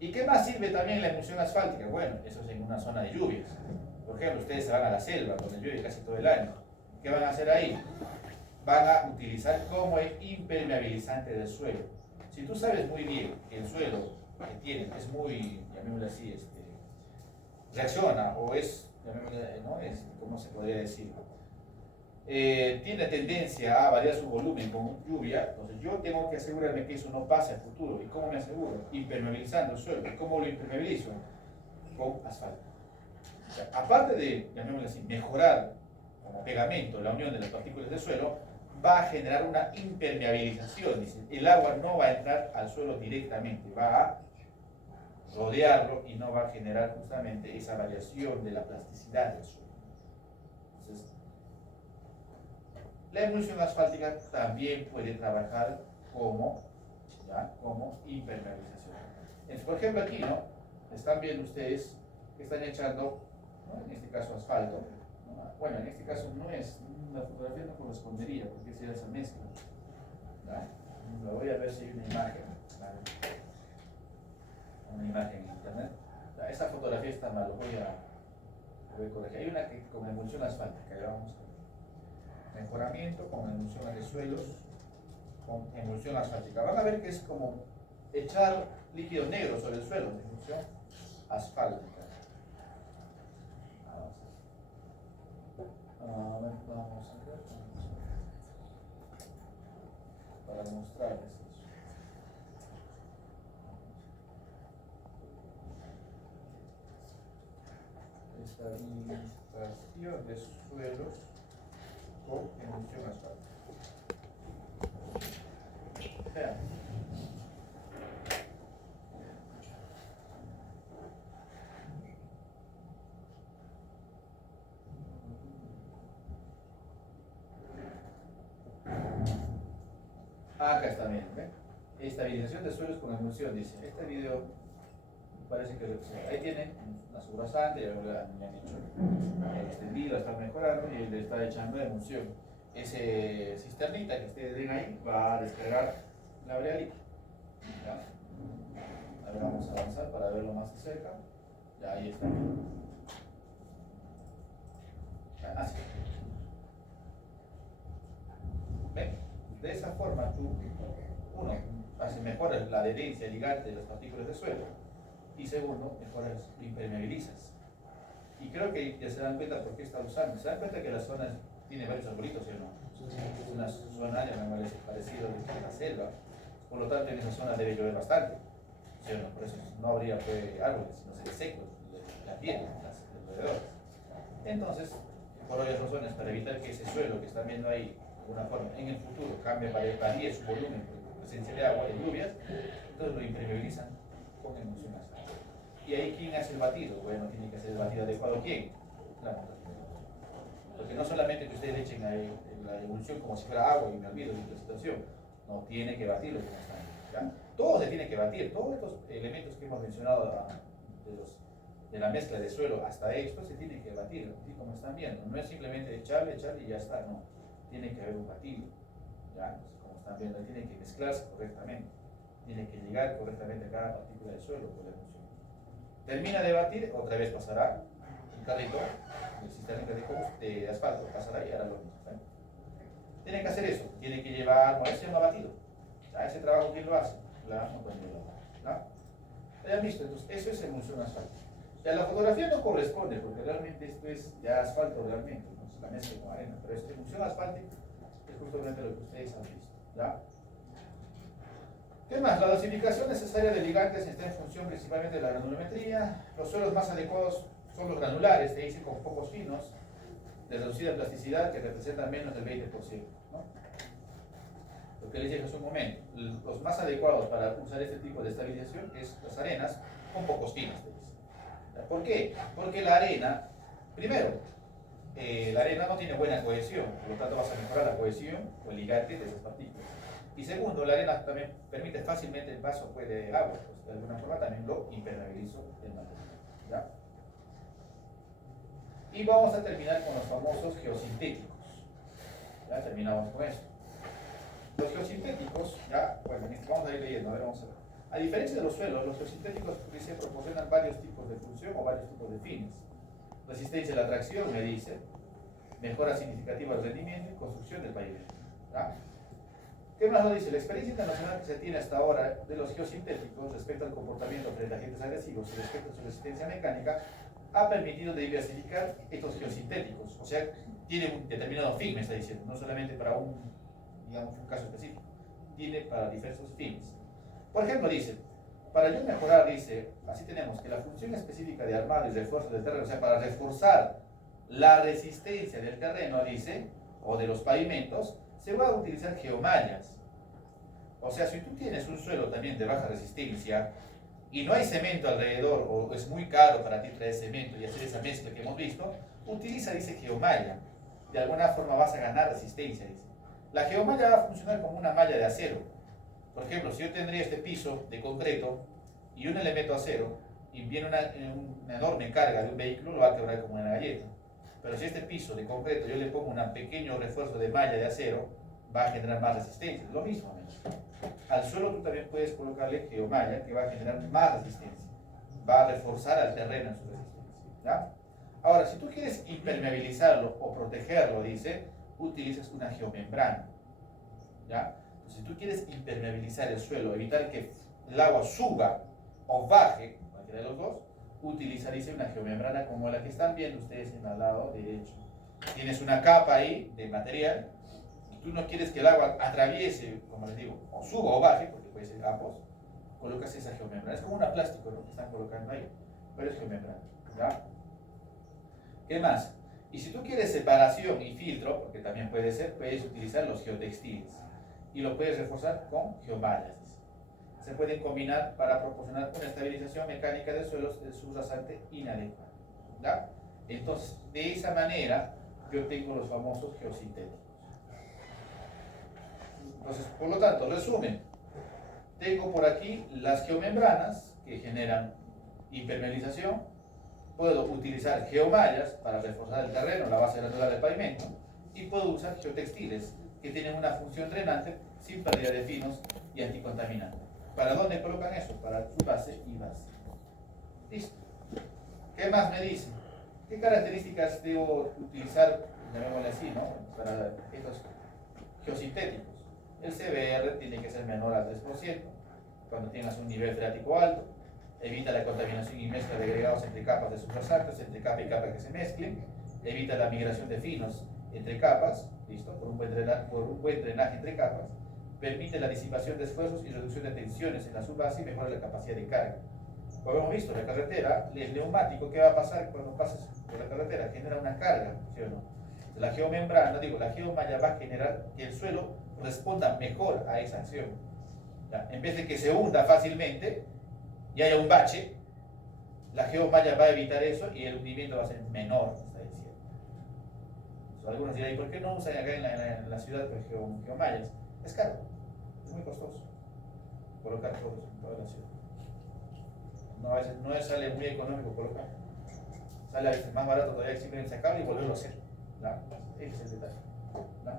¿Y qué más sirve también la emulsión asfáltica? Bueno, eso es en una zona de lluvias. Por ejemplo, ustedes se van a la selva, donde llueve casi todo el año. ¿Qué van a hacer ahí? Van a utilizar como el impermeabilizante del suelo. Si tú sabes muy bien que el suelo que tienen es muy, llamémoslo así, reacciona o es, ¿no? ¿Cómo se podría decir? Tiene tendencia a variar su volumen con lluvia, entonces yo tengo que asegurarme que eso no pase al futuro. ¿Y cómo me aseguro? Impermeabilizando el suelo. ¿Y cómo lo impermeabilizo? Con asfalto. O sea, aparte de, llamémoslo así, mejorar como pegamento la unión de las partículas del suelo, va a generar una impermeabilización. Dice, el agua no va a entrar al suelo directamente, va a rodearlo y no va a generar justamente esa variación de la plasticidad del suelo. Entonces, la emulsión asfáltica también puede trabajar como impermeabilización. Entonces, por ejemplo, aquí, ¿no? Están viendo ustedes que están echando, ¿no? En este caso, asfalto. ¿No? Bueno, en este caso no es, la fotografía no correspondería porque es esa mezcla. ¿No? Voy a ver si hay una imagen. ¿Vale? Una imagen en internet. Esa fotografía está mal, lo voy a corregir. Hay una que con emulsión asfáltica, ya vamos a ver. Mejoramiento con emulsión de suelos con emulsión asfáltica. Van a ver que es como echar líquido negro sobre el suelo, emulsión asfáltica. Vamos a ver para mostrarles eso. Estabilización de suelos con emulsión asfáltica. Vean. Acá está bien, ¿ve? Estabilización de suelos con emulsión, dice. Este video parece que ahí tiene una subrasante, ya le han hecho el extendido, está mejorando y le está echando emulsión. Ese cisternita que ustedes ven ahí va a descargar la brea líquida. Ahora vamos a avanzar para verlo más de cerca. Ya ahí está. Así. ¿Ven? De esa forma tú, uno, mejoras la adherencia, el ligante de las partículas de suelo y segundo, mejoras, impermeabilizas. Y creo que ya se dan cuenta por qué está usando. Se dan cuenta que la zona tiene varios arbolitos, ¿sí o no? Es una zona, llamémosle parecido a la selva, por lo tanto en esa zona debe llover bastante, ¿sí o no? Por eso no habría árboles, sino sería secos, la piel, las alrededores. Entonces, por varias razones, para evitar que ese suelo que están viendo ahí, de alguna forma, en el futuro cambie, varíe su volumen por presencia de agua, de lluvias, entonces lo impermeabilizan con emulsión asfáltica. ¿Y ahí quién hace el batido? Bueno, tiene que hacer el batido adecuado. ¿Quién? Claro. Porque no solamente que ustedes le echen la emulsión como si fuera agua y me olvido de la situación, no, tiene que batirlo como están, ¿ya? Todo se tiene que batir, todos estos elementos que hemos mencionado de la mezcla de suelo hasta esto se tiene que batir, así como están viendo. No es simplemente echarle y ya está, no. Tiene que haber un batido, ¿ya? Entonces, como están viendo, tiene que mezclarse correctamente, tiene que llegar correctamente a cada partícula de suelo por la emulsión. Termina de batir, otra vez pasará el carrito, el sistema de asfalto, pasará y hará lo mismo. ¿Eh? Tiene que hacer eso, tiene que llevar, no, ese no ha batido. ¿Ya? Ese trabajo, ¿quién lo hace? No pueden llevarlo. ¿Ya han visto? Entonces, eso es emulsión asfáltica. Ya la fotografía no corresponde, porque realmente esto es ya asfalto realmente, ¿no? Se la mezcla con arena, pero esta emulsión asfáltica es justamente lo que ustedes han visto. ¿Ya? ¿Qué más? La dosificación necesaria de ligantes está en función principalmente de la granulometría. Los suelos más adecuados son los granulares, se dicen con pocos finos, de reducida plasticidad que representan menos del 20%. ¿No? Lo que les dije hace un momento, los más adecuados para usar este tipo de estabilización es las arenas con pocos finos. ¿Por qué? Porque la arena, primero, la arena no tiene buena cohesión, por lo tanto vas a mejorar la cohesión o el ligante de esas partículas. Y segundo, la arena también permite fácilmente el paso de agua, pues de alguna forma también lo impermeabilizo el material. ¿Ya? Y vamos a terminar con los famosos geosintéticos. Ya terminamos con eso. Los geosintéticos, ya, bueno, vamos a ir leyendo, a ver, vamos a ver. A diferencia de los suelos, los geosintéticos proporcionan varios tipos de función o varios tipos de fines. Resistencia a la tracción, me dice, mejora significativa del rendimiento y construcción del pavimento. ¿Ya? ¿Qué más nos dice? La experiencia internacional que se tiene hasta ahora de los geosintéticos respecto al comportamiento frente a agentes agresivos y respecto a su resistencia mecánica ha permitido diversificar estos geosintéticos. O sea, tiene un determinado fin, me está diciendo, no solamente para digamos, un caso específico, tiene para diversos fines. Por ejemplo, dice, para yo mejorar, dice, así tenemos que la función específica de armado y refuerzo del terreno, o sea, para reforzar la resistencia del terreno, dice, o de los pavimentos, se va a utilizar geomallas. O sea, si tú tienes un suelo también de baja resistencia y no hay cemento alrededor, o es muy caro para ti traer cemento y hacer esa mezcla que hemos visto, utiliza, dice, geomalla. De alguna forma vas a ganar resistencia, dice. La geomalla va a funcionar como una malla de acero. Por ejemplo, si yo tendría este piso de concreto y un elemento acero y viene una enorme carga de un vehículo, lo va a quebrar como una galleta. Pero si este piso de concreto yo le pongo un pequeño refuerzo de malla de acero, va a generar más resistencia. Lo mismo, amigos. al suelo tú también puedes colocarle geomalla que va a generar más resistencia, va a reforzar al terreno en su resistencia, ¿ya? Ahora, si tú quieres impermeabilizarlo o protegerlo, dice, utilizas una geomembrana, ¿ya? Entonces, si tú quieres impermeabilizar el suelo, evitar que el agua suba o baje, cualquiera de los dos, utilizar, dice, una geomembrana como la que están viendo ustedes en el lado derecho. Tienes una capa ahí de material y tú no quieres que el agua atraviese, como les digo, o suba o baje, porque puede ser ambos, colocas esa geomembrana. Es como una plástico, ¿no?, que están colocando ahí, pero es geomembrana, ¿ya? ¿Qué más? Y si tú quieres separación y filtro, porque también puede ser, puedes utilizar los geotextiles y lo puedes reforzar con geomallas. Se pueden combinar para proporcionar una estabilización mecánica de suelos de subrasante inadecuada, ¿ya? Entonces, de esa manera, yo tengo los famosos geosintéticos. Entonces, por lo tanto, resumen, tengo por aquí las geomembranas que generan impermeabilización. Puedo utilizar geomallas para reforzar el terreno, la base natural del pavimento, y puedo usar geotextiles que tienen una función drenante sin pérdida de finos y anticontaminante. ¿Para dónde colocan eso? Para su base y base. Listo. ¿Qué más me dice? ¿Qué características debo utilizar, llamémosle así, ¿no?, para estos geosintéticos? El CBR tiene que ser menor al 3% cuando tengas un nivel freático alto. Evita la contaminación y mezcla de agregados entre capas de subrasantes, entre capa y capa que se mezclen. Evita la migración de finos entre capas, ¿listo?, por un buen drenaje entre capas. Permite la disipación de esfuerzos y reducción de tensiones en la subbase y mejora la capacidad de carga. Como hemos visto, la carretera, el neumático, ¿qué va a pasar cuando pases por la carretera? Genera una carga, ¿sí o no? La geomembrana, la geomalla va a generar que el suelo responda mejor a esa acción, ¿ya? En vez de que se hunda fácilmente y haya un bache, la geomalla va a evitar eso y el hundimiento va a ser menor, está diciendo. Entonces, algunos dirán, ¿y por qué no usan acá en la ciudad pues, geomallas? Es caro, es muy costoso colocar todos en toda la ciudad. No, a veces no sale muy económico colocar. Sale a veces más barato todavía simplemente sacarlo y volverlo a hacer, ¿no? Ese es el detalle, ¿no?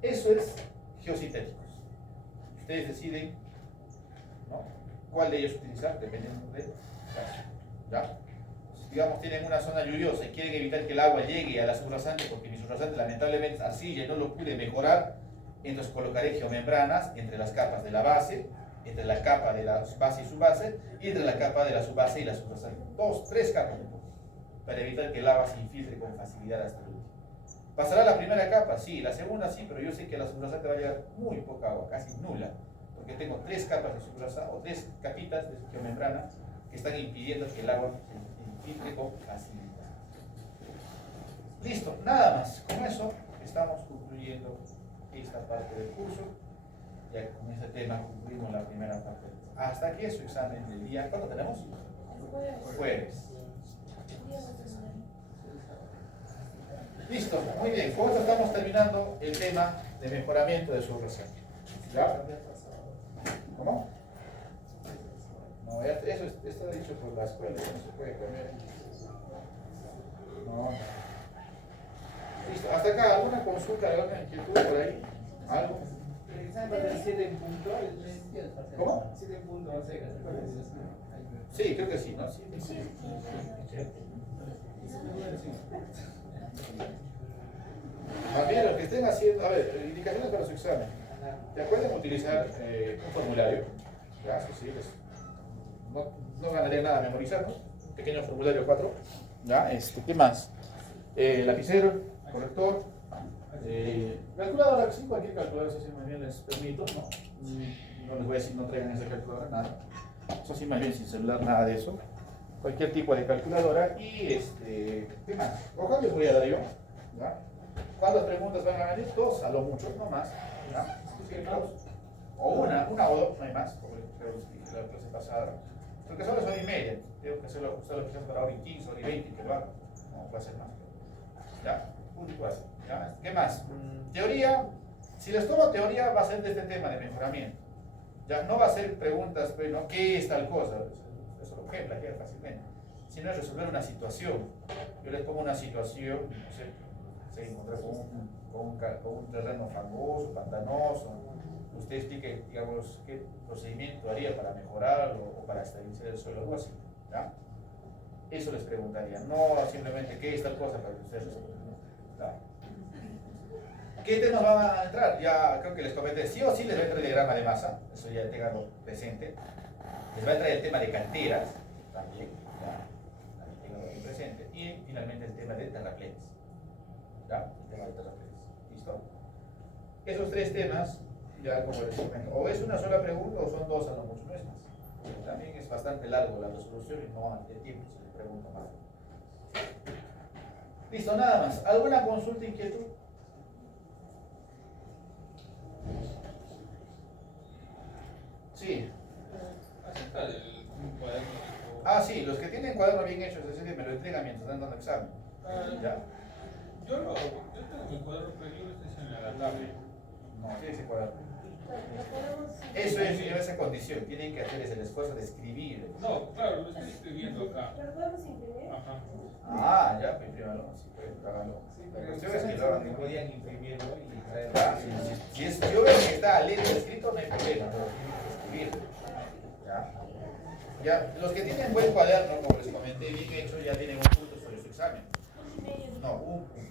Eso es geosintéticos. Ustedes deciden, ¿no?, cuál de ellos utilizar dependiendo de caso, ¿ya? Si, digamos, tienen una zona lluviosa y quieren evitar que el agua llegue a la subrasante, porque mi subrasante lamentablemente es arcilla y no lo pude mejorar, entonces colocaré geomembranas entre las capas de la base, entre la capa de la base y subbase, y entre la capa de la subbase y la subrasante. Tres capas, para evitar que el agua se infiltre con facilidad hasta el último. ¿Pasará la primera capa? Sí. La segunda sí, pero yo sé que a la subrasante va a llegar muy poca agua, casi nula, porque tengo tres capas de subrasante, o tres capitas de geomembrana que están impidiendo que el agua se infiltre con facilidad. Listo, nada más. Con eso estamos concluyendo esta parte del curso. Ya con este tema concluimos la primera parte. Hasta aquí es su examen del día. ¿Cuándo tenemos? Jueves. Listo, muy bien. Con esto estamos terminando el tema de mejoramiento de su reserva. ¿Ya? ¿Cómo? No, eso está dicho por la escuela, no se puede cambiar. No. Listo, hasta acá, ¿alguna consulta, alguna inquietud por ahí? ¿Algo? El examen va a ser 7 en punto. ¿Cómo? 7 en punto va a ser. Sí, creo que sí, ¿no? Sí. Más bien, los que estén haciendo, a ver, indicaciones para su examen. Ya pueden utilizar un formulario. Ya, eso sí, no ganaría nada memorizando. Un pequeño formulario 4. Ya, ¿qué más? Lapicero, corrector. Calculadora, sí, cualquier calculadora, eso sí, más bien les permito, ¿no? No les voy a decir no traigan esa calculadora, nada. Eso sí, más bien sin celular, nada de eso. Cualquier tipo de calculadora. Y ¿qué más? Hojas les voy a dar yo, ¿ya? ¿Cuántas preguntas van a venir? Dos, a lo mucho, no más, ¿ya? O una o dos, no hay más, como creo que la clase pasada. Porque solo es hora y media, tengo que hacerlo ajustarlo quizás para hora y 15, hora y 20, que lo haga. No puede ser más. ¿Ya? Punto así. ¿Ya? ¿Qué más? Teoría. Si les tomo teoría, va a ser de este tema de mejoramiento. Ya no va a ser preguntas, bueno, ¿qué es tal cosa? Eso lo pueden plagiar fácilmente. Sino es resolver una situación. Yo les pongo una situación, no sé, se encuentra con un terreno fangoso, pantanoso, usted explique, digamos, qué procedimiento haría para mejorarlo o para estabilizar el suelo, algo así, ¿ya? Eso les preguntaría, no simplemente qué es tal cosa para que ustedes respondan, ¿ya? ¿Qué temas van a entrar? Ya creo que les comenté, sí o sí les va a entrar el diagrama de masa, eso ya tenganlo presente. Les va a entrar el tema de canteras, también, ya, también tenganlo aquí presente. Y finalmente el tema de terraplenes, ¿ya? El tema de terraplenes, ¿listo? Esos tres temas, ya como les comento, o es una sola pregunta o son dos a lo mucho, no es más. También es bastante largo la resolución y no van a tener tiempo si les pregunto más. Listo, nada más. ¿Alguna consulta, inquietud? Sí. Acerca del cuaderno. Ah, sí, los que tienen cuaderno bien hechos, es decir, me lo entregan mientras están dando examen. ¿Ya? Yo tengo mi cuaderno, pero yo lo estoy en la tablet. No, tiene ese cuaderno. Eso es esa condición, tienen que hacer el esfuerzo de escribir. No, claro, lo estoy escribiendo acá. ¿Pero podemos imprimir? Ajá. Ah, ya, pues imprímalo, sí, pues háganlo. La cuestión es que lo hagan. podían imprimirlo y traerlo. Ya, si es, yo veo que está letra escrito, no hay problema, pero tienen que escribir. ¿Ya? Ya, los que tienen buen cuaderno, como les comenté, bien hecho, ya tienen un punto sobre su examen. Un y medio. No, un punto.